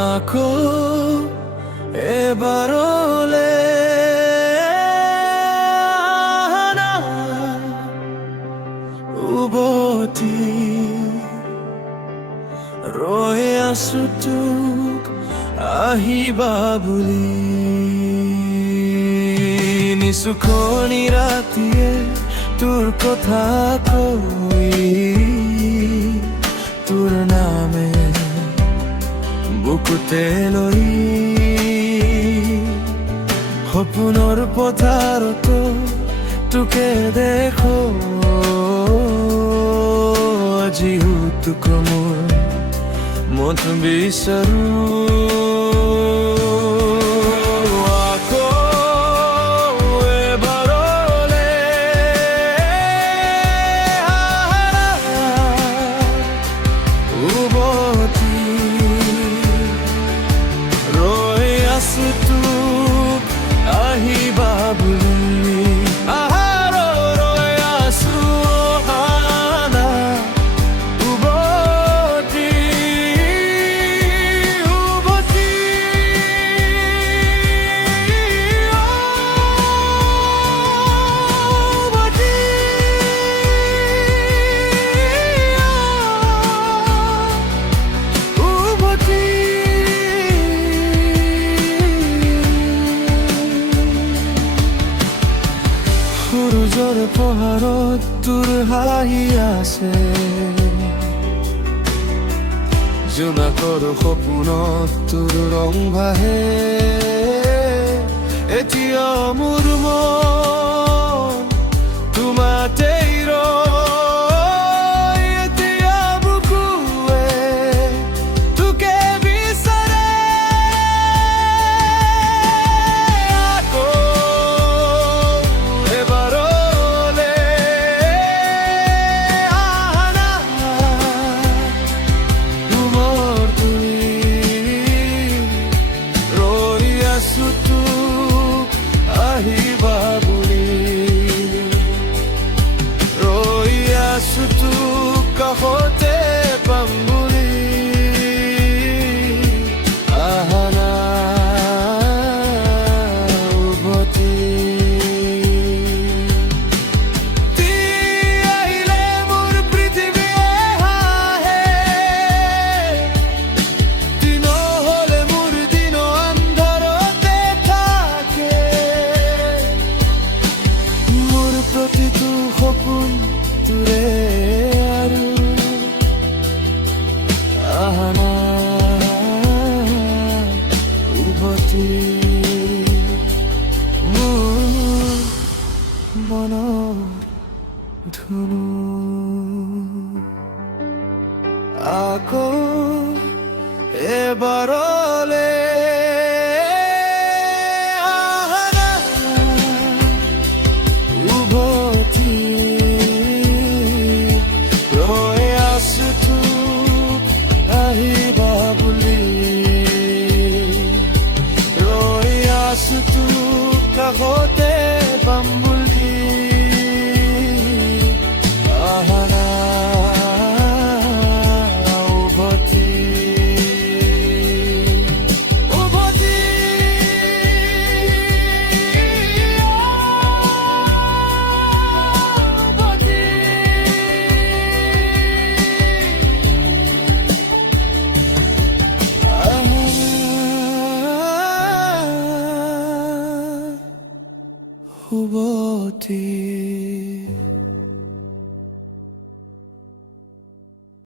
আকৌ এবাৰলে আহা উভতি ৰৈ আছো তোক আহিবা বুলি। নিচুকনি ৰাতিয়ে তোৰ কথা কৈ তোৰ নামে বুকুতে লৈ সপোনৰ পথাৰতো তোকে দেখো। আজিও তোক মোৰ মত বিচাৰো। আহিবা বুলি ৰৈ আছো অহা উভতি উভতি। সূৰ্যৰ পোহৰত তোৰ হাঁহি আছে, জোনাকৰ সপোনত তোৰ ৰং ভাহে। এতিয়া মোৰ মন তোমাতেই ৰয়, এতিয়া বুকুৱে তোকে বিচাৰে। আহিবা বুলি ৰৈ আছো তোক কাষতে পাম বুলি। আহা না উভতি। আহিলে মোৰ পৃথিৱীয়ে হাঁহে, নহ'লে মোৰ দিন আন্ধাৰতে থাকে। প্ৰতিটো সপোন তোৰে আৰু আহা না উভতি। মোৰ মনৰ ধুনু আকৌ এবাৰলে আহিবা বুলি ৰৈ আছো তোক কাষতে পাম বুলি। আহা না উভতি উভতি। উভতি